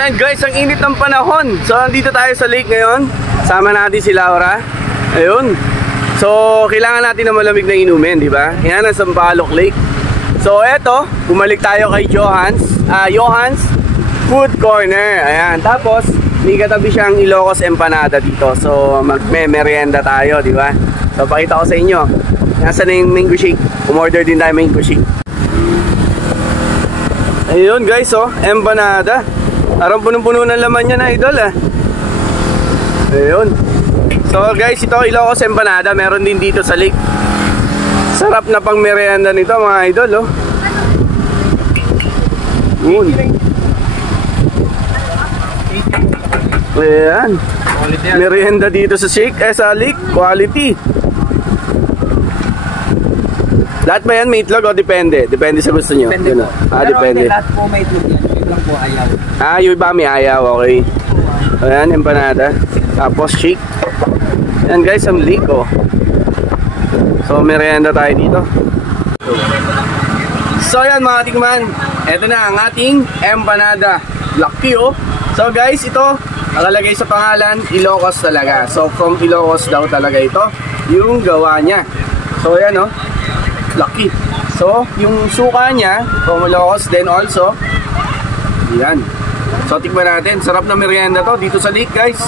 So yan guys, ang init ng panahon. So nandito tayo sa lake ngayon. Sama natin si Laura. Ayun. So kailangan natin ng malamig na inumin, di ba? Yan ang Sampaloc Lake. So eto, bumalik tayo kay Johan's Food Corner. Ayan. Tapos may katabi siyang Ilocos Empanada dito. So magme-merienda tayo, di ba? So pakita ko sa inyo. Nasaan na yung mango shake? Umorder din tayo mango shake. Ayun guys, oh, empanada. Parang punong-puno ng laman niya na, idol, ah. Ayun. So guys, ito Ilocos Empanada. Meron din dito sa lake. Sarap na pang merienda nito, mga idol, oh. Ayan. Merienda dito sa sa lake. Quality. Lahat ba yan may itlog o depende? Depende sa gusto nyo. Depende po. Depende. Lahat po may itlog yan. Yung lang po ayaw. Yung iba may ayaw. Okay. Ayan, empanada. Tapos shake. Ayan guys, ang lake, oh. So merienda tayo dito. So ayan mga tikman. Ito na ang ating empanada. Lucky, oh. So guys, ito nakalagay sa pangalan Ilocos talaga. So from Ilocos daw talaga ito yung gawa niya. So ayan, oh. Lucky. So, yung suka niya, from Ilocos din also. Yan. So, tikman natin. Sarap na merienda to dito sa lake, guys.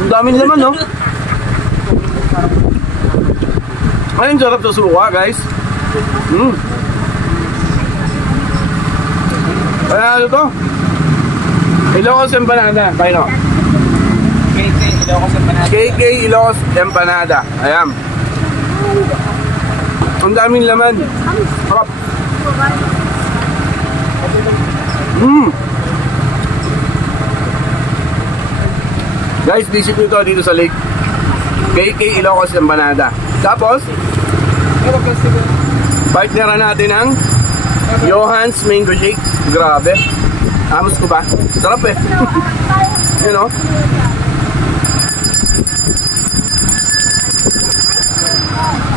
Ang daming laman, no? Ayun, sarap sa suka, guys. Kaya ano to? Ilocos Empanada. Paano? KK Ilocos Empanada. KK Ilocos Empanada. Ayan. Ang daming laman. Harap. Guys, visit nyo to dito sa lake. KK Ilocos Empanada. Tapos, partneran natin ang Johan's Mango Shake. Grabe. Amos ko ba? Sarap, eh. You know?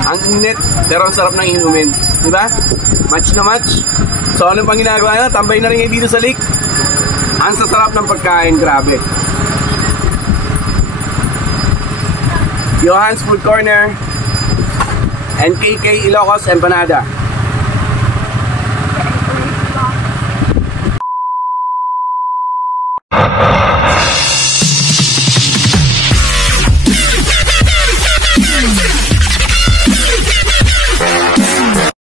Ang init, pero ang sarap ng inumin. Diba? Match na match. So anong pang ginagawa na? Tambay na rin ngayon dito sa lake. Ang sasarap ng pagkain, grabe. Johan's Food Corner and KK Ilocos Empanada.